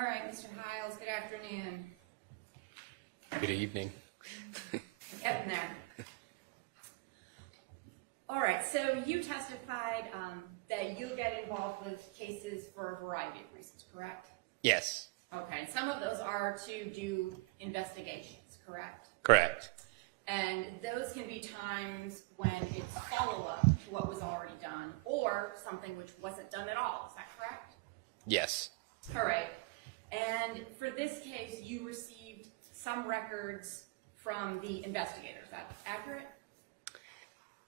All right, Mr. Hiles, good afternoon. Good evening. Getting there. All right, so you testified that you get involved with cases for a variety of reasons, correct? Yes. Okay, some of those are to do investigations, correct? Correct. And those can be times when it's follow-up to what was already done, or something which wasn't done at all, is that correct? Yes. All right, and for this case, you received some records from the investigator, is that accurate?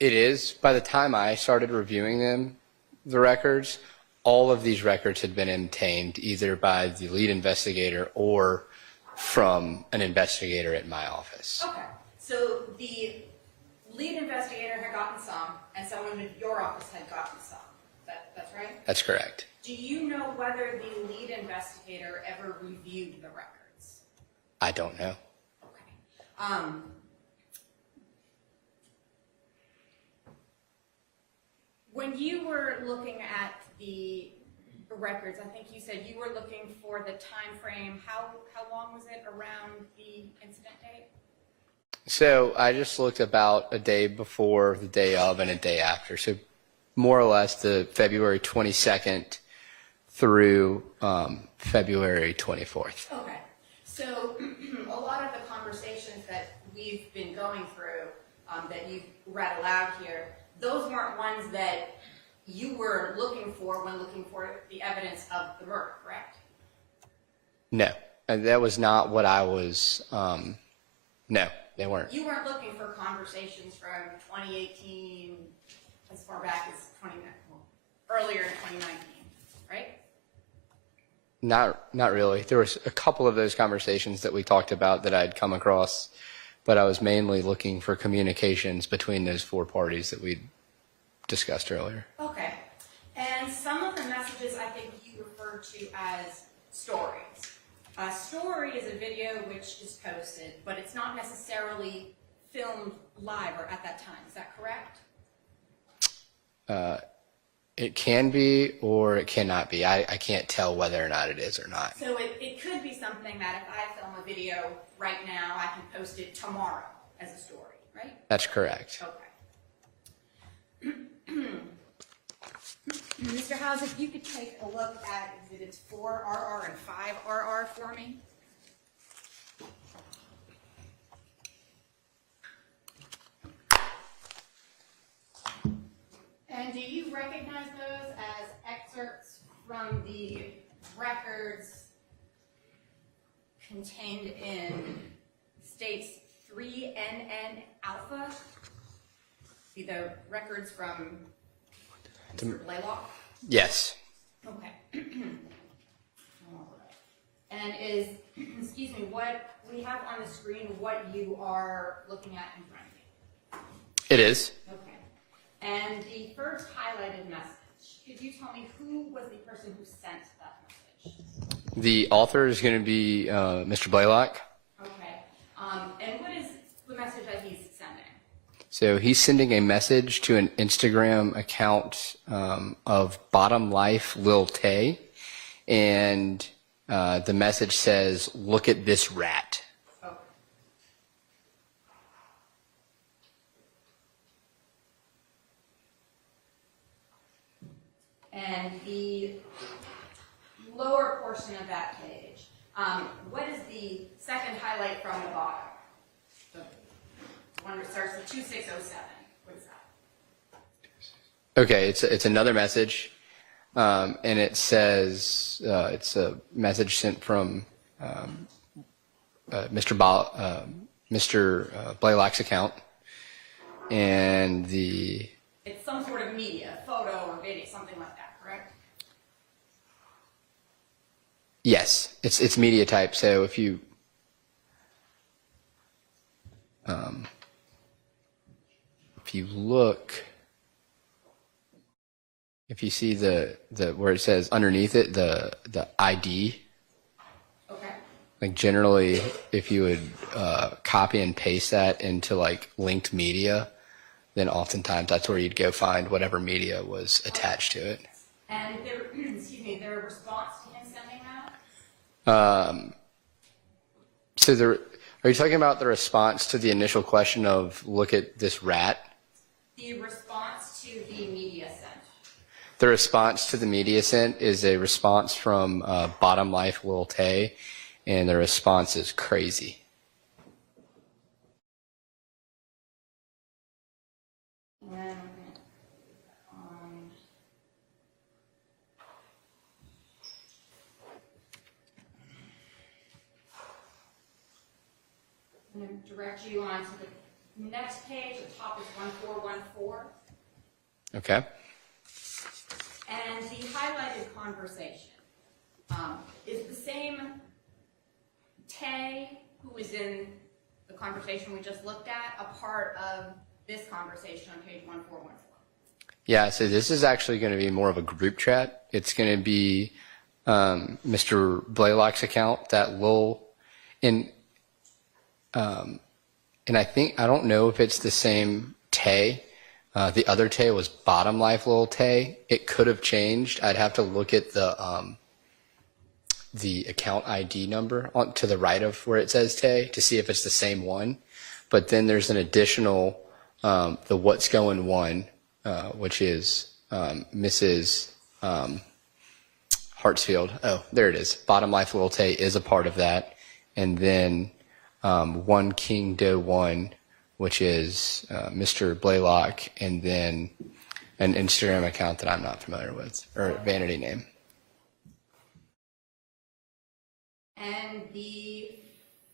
It is. By the time I started reviewing the records, all of these records had been obtained either by the lead investigator or from an investigator at my office. Okay, so the lead investigator had gotten some, and someone in your office had gotten some. That's right? That's correct. Do you know whether the lead investigator ever reviewed the records? I don't know. Okay. When you were looking at the records, I think you said you were looking for the time frame. How long was it around the incident date? So I just looked about a day before, the day of, and a day after. So more or less the February 22nd through February 24th. Okay. So a lot of the conversations that we've been going through that you've read aloud here, those weren't ones that you were looking for when looking for the evidence of the murder, correct? No. And that was not what I was, no, they weren't. You weren't looking for conversations from 2018 as far back as earlier in 2019, right? Not really. There was a couple of those conversations that we talked about that I'd come across, but I was mainly looking for communications between those four parties that we discussed earlier. Okay. And some of the messages I think you referred to as stories. A story is a video which is posted, but it's not necessarily filmed live or at that time. Is that correct? It can be or it cannot be. I can't tell whether or not it is or not. So it could be something that if I film a video right now, I can post it tomorrow as a story, right? That's correct. Okay. Mr. Hiles, if you could take a look at exhibits 4RR and 5RR for me. And do you recognize those as excerpts from the records contained in states 3NN alpha? See the records from Mr. Blalock? Yes. Okay. All right. And is, excuse me, what we have on the screen, what you are looking at in front of you? It is. Okay. And the first highlighted message, could you tell me who was the person who sent that message? The author is going to be Mr. Blalock. Okay. And what is the message that he's sending? So he's sending a message to an Instagram account of Bottom Life Lil Tay, and the message says, "Look at this rat." Okay. And the lower portion of that page, what is the second highlight from the bottom? The one that starts with 2607. What is that? Okay, it's another message, and it says it's a message sent from Mr. Blalock's account, and it's some sort of media, photo or video, something like that, correct? yes, it's media type. So if you look, if you see the where it says underneath it the ID, Okay. like generally if you would copy and paste that into like linked media, then oftentimes that's where you'd go find whatever media was attached to it. And there, excuse me, there a response to him sending Are you talking about the response to the initial question of look at this rat? The response to the media sent. The response to the media sent is a response from Bottom Life Lil Tay, and the response is crazy. I'm going to direct you on to the next page. The top is 1414. Okay. And the highlighted conversation is the same Tay who was in the conversation we just looked at a part of this conversation on page 1414? Yeah, so this is actually going to be more of a group chat. It's going to be Mr. Blalock's account, that Lil, and I don't know if it's the same Tay. The other Tay was Bottom Life Lil Tay. It could have changed. I'd have to look at the account ID number on to the right of where it says Tay to see if it's the same one. But then there's an additional the What's Going one, which is Mrs. Hartsfield. Oh, there it is. Bottom Life Lil Tay is a part of that, and then One King Doe One, which is Mr. Blalock, and then an Instagram account that I'm not familiar with, or vanity name. And the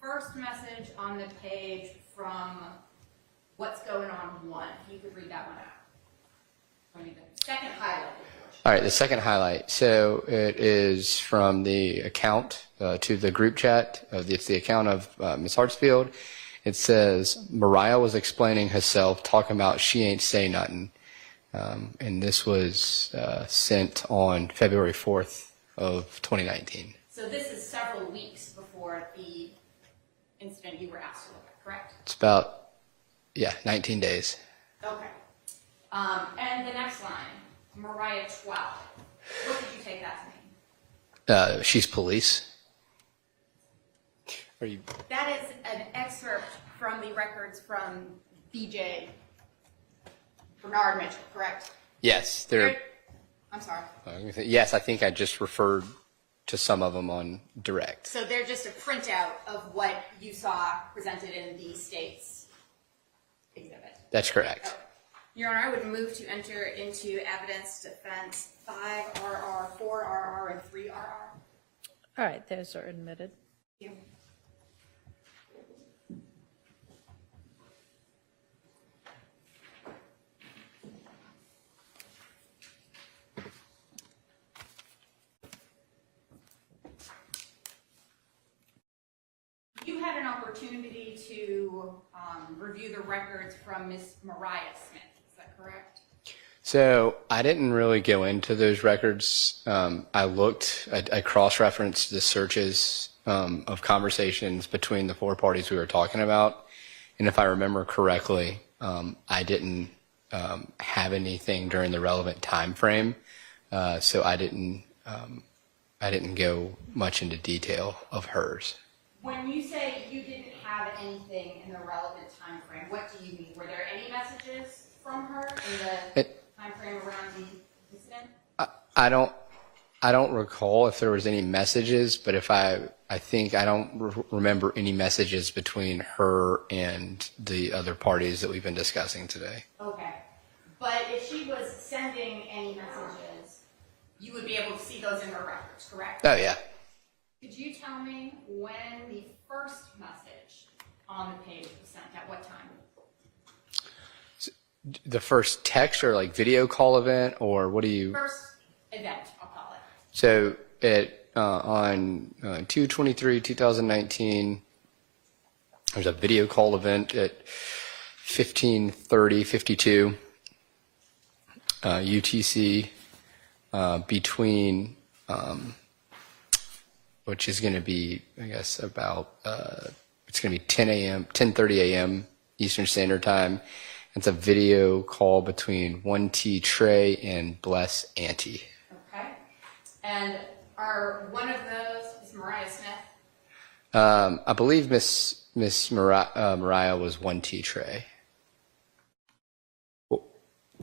first message on the page from What's Going On one, if you could read that one out. The second highlight. All right, the second highlight. So it is from the account to the group chat. It's the account of Ms. Hartsfield. It says, Mariah was explaining herself, talking about she ain't say nothing. And this was sent on February 4th of 2019. So this is several weeks before the incident you were asked to look at, correct? It's about, 19 days. Okay. And the next line, Mariah 12. What did you take that to mean? She's police. Are you? That is an excerpt from the records from BJ Bernard Mitchell, correct? Yes, I'm sorry. Yes, I think I just referred to some of them on direct. So they're just a printout of what you saw presented in the state's exhibit. That's correct. Oh. Your Honor, I would move to enter into evidence defense 5RR, 4RR, and 3RR. All right, those are admitted. Thank you. You had an opportunity to review the records from Miss Mariah Smith, is that correct? So I didn't really go into those records. I cross-referenced the searches of conversations between the four parties we were talking about. And if I remember correctly, I didn't have anything during the relevant time frame. So I didn't go much into detail of hers. When you say you didn't have anything in the relevant time frame, what do you mean? Were there any messages from her in the time frame around the incident? I don't recall if there was any messages, but if I think I don't remember any messages between her and the other parties that we've been discussing today. Okay. But if she was sending any messages, you would be able to see those in her records, correct? Oh, yeah. Could you tell me when the first message on the page was sent, at what time? The first text or like video call event, or what do you? First event, I'll call it. So on 2/23/2019, there's a video call event at 15:30:52 UTC between. Which is going to be, I guess, about, it's going to be 10:30 a.m. Eastern Standard Time. It's a video call between 1T Trey and Bless Auntie. Okay. And are one of those is Mariah Smith? I believe Miss Mariah was 1T Trey.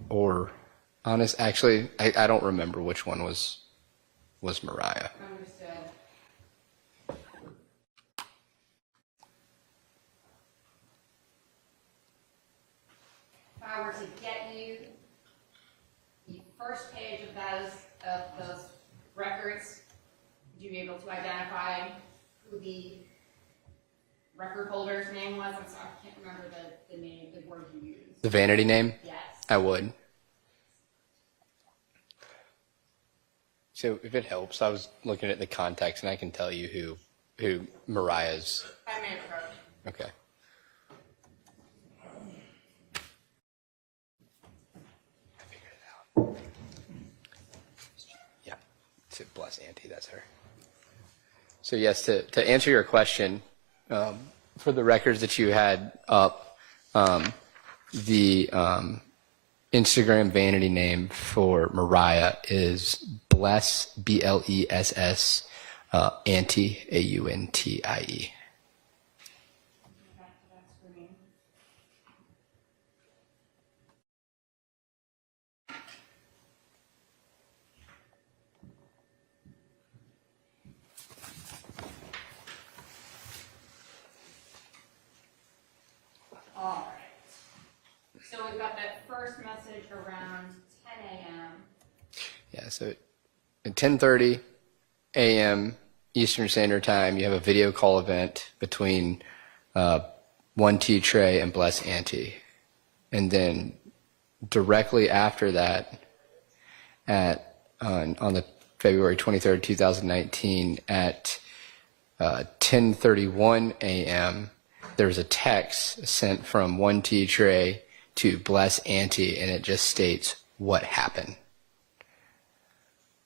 Or, actually, I don't remember which one was Mariah. Understood. If I were to get you the first page of those records, would you be able to identify who the record holder's name was? I'm sorry, I can't remember the name, the word you used. The vanity name? Yes. I would. So if it helps, I was looking at the context, and I can tell you who Mariah's. I may approach. Okay. I figured it out. Yeah. So bless Auntie, that's her. So yes, to answer your question, for the records that you had up, the Instagram vanity name for Mariah is Bless, BLESS, Auntie, AUNTIE. Back to that screen. All right. So we've got that first message around 10 a.m. Yeah, so at 10:30 a.m. Eastern Standard Time, you have a video call event between 1T Trey and Bless Auntie. And then directly after that, on the February 23rd, 2019, at 10:31 a.m., there was a text sent from 1T Trey to Bless Auntie, and it just states what happened.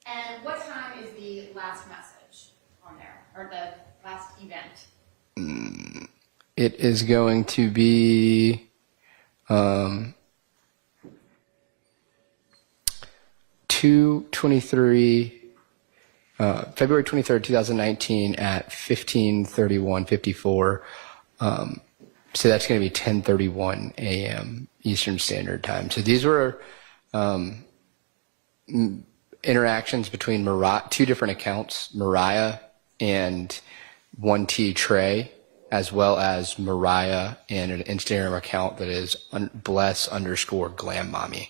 And what time is the last message on there, or the last event? It is going to be February 23rd, 2019 at 15:31:54. So that's going to be 10:31 a.m. Eastern Standard Time. So these were interactions between two different accounts, Mariah and 1T Trey, as well as Mariah and an Instagram account that is bless_glammommy.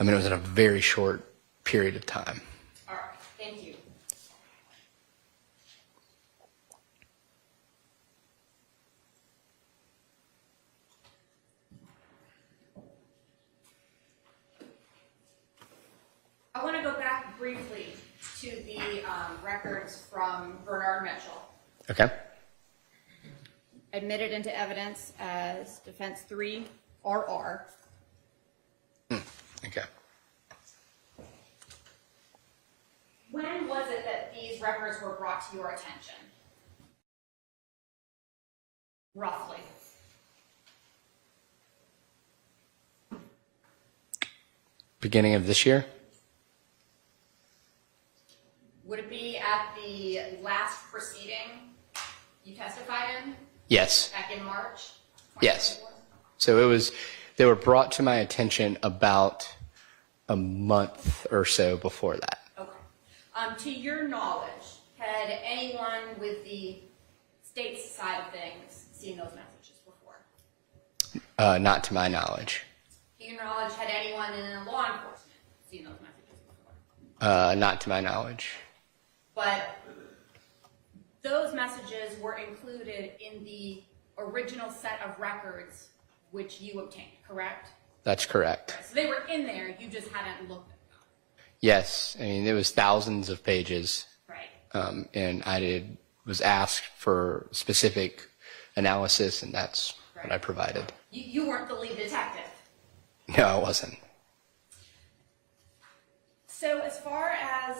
I mean, it was in a very short period of time. All right, thank you. I want to go back briefly to the records from Bernard Mitchell, Okay. admitted into evidence as Defense 3 RR. Okay. When was it that these records were brought to your attention? Roughly. Beginning of this year? Would it be at the last proceeding you testified in, Yes. back in March? Yes. 2024? So they were brought to my attention about a month or so before that. Okay. To your knowledge, had anyone with the state's side of things seen those messages before? Not to my knowledge. To your knowledge, had anyone in law enforcement seen those messages before? Not to my knowledge. But those messages were included in the original set of records which you obtained, correct? That's correct. So they were in there, you just hadn't looked at them. Yes. I mean, it was thousands of pages. Right. And I was asked for specific analysis, and that's what I provided. You weren't the lead detective. No, I wasn't. So as far as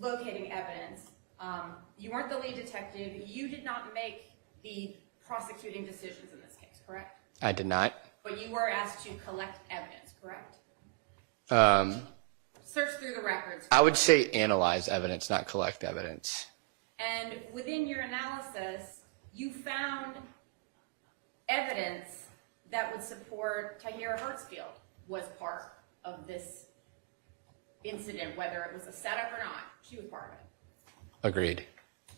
locating evidence, you weren't the lead detective. You did not make the prosecuting decisions in this case, correct? I did not. But you were asked to collect evidence, correct? Search through the records. I would say analyze evidence, not collect evidence. And within your analysis, you found evidence that would support Tahira Hartsfield was part of this incident, whether it was a setup or not. She was part of it. Agreed.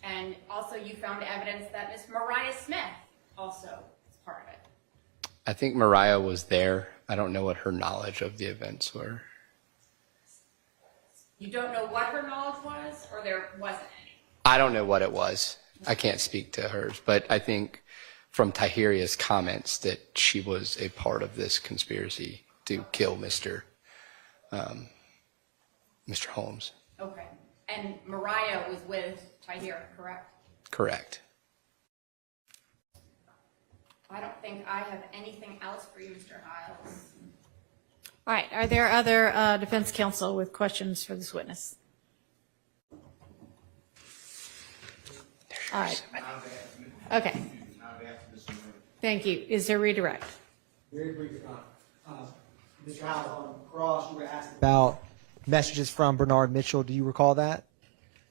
And also you found evidence that Miss Mariah Smith also was part of it. I think Mariah was there. I don't know what her knowledge of the events were. You don't know what her knowledge was, or there wasn't any? I don't know what it was. I can't speak to hers, but I think from Tahiria's comments that she was a part of this conspiracy to kill Mr. Holmes. Okay. And Mariah was with Tahira, correct? Correct. I don't think I have anything else for you, Mr. Hiles. All right, are there other defense counsel with questions for this witness? All right. Okay. Thank you. Is there redirect? Very briefly, Mr. Hiles, on cross, you were asked about messages from Bernard Mitchell. Do you recall that?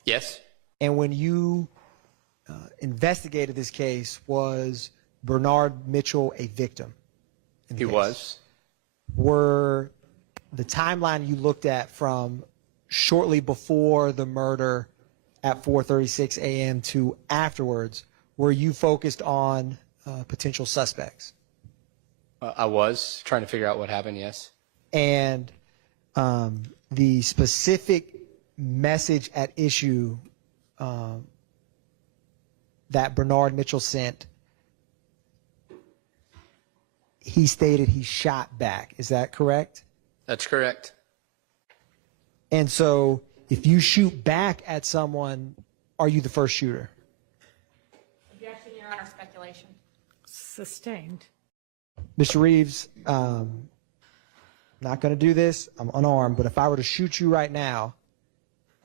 Yes. And when you investigated this case, was Bernard Mitchell a victim? He was. Were the timeline you looked at from shortly before the murder at 4:36 a.m. to afterwards, were you focused on potential suspects? I was trying to figure out what happened, yes. And the specific message at issue that Bernard Mitchell sent, he stated he shot back. Is that correct? That's correct. And so if you shoot back at someone, are you the first shooter? Objection, Your Honor, speculation. Sustained. Mr. Reeves, not going to do this. I'm unarmed, but if I were to shoot you right now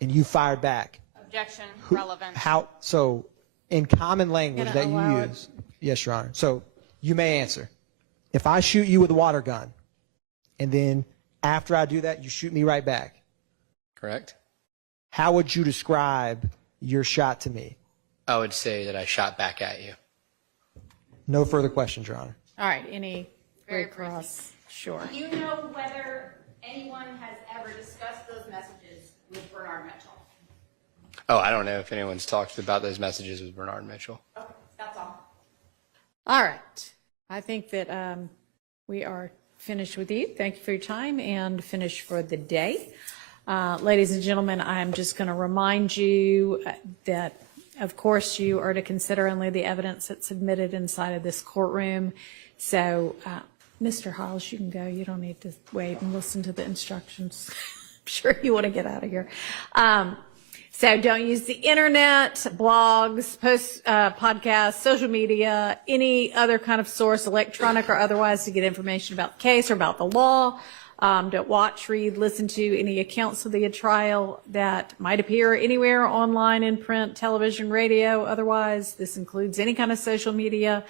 and you fired back. Objection, relevant. So in common language Gonna that you allow use. Yes, Your Honor. So you may answer. If I shoot you with a water gun and then after I do that, you shoot me right back. Correct. How would you describe your shot to me? I would say that I shot back at you. No further questions, Your Honor. All right, any Very recross? Sure. Do you know whether anyone has ever discussed those messages with Bernard Mitchell? Oh, I don't know if anyone's talked about those messages with Bernard Mitchell. Okay, that's all. All right. I think that we are finished with you. Thank you for your time and finished for the day. Ladies and gentlemen, I'm just going to remind you that, of course, you are to consider only the evidence that's submitted inside of this courtroom. So, Mr. Hiles, you can go. You don't need to wait and listen to the instructions. I'm sure you want to get out of here. So don't use the internet, blogs, podcasts, social media, any other kind of source, electronic or otherwise, to get information about the case or about the law. Don't watch, read, listen to any accounts of the trial that might appear anywhere online, in print, television, radio, otherwise. This includes any kind of social media.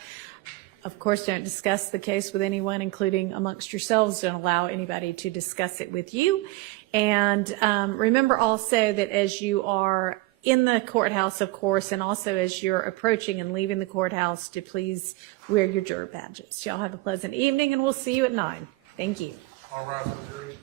Of course, don't discuss the case with anyone, including amongst yourselves. Don't allow anybody to discuss it with you. And remember also that as you are in the courthouse, of course, and also as you're approaching and leaving the courthouse, to please wear your juror badges. Y'all have a pleasant evening, and we'll see you at 9. Thank you. All rise for the jury.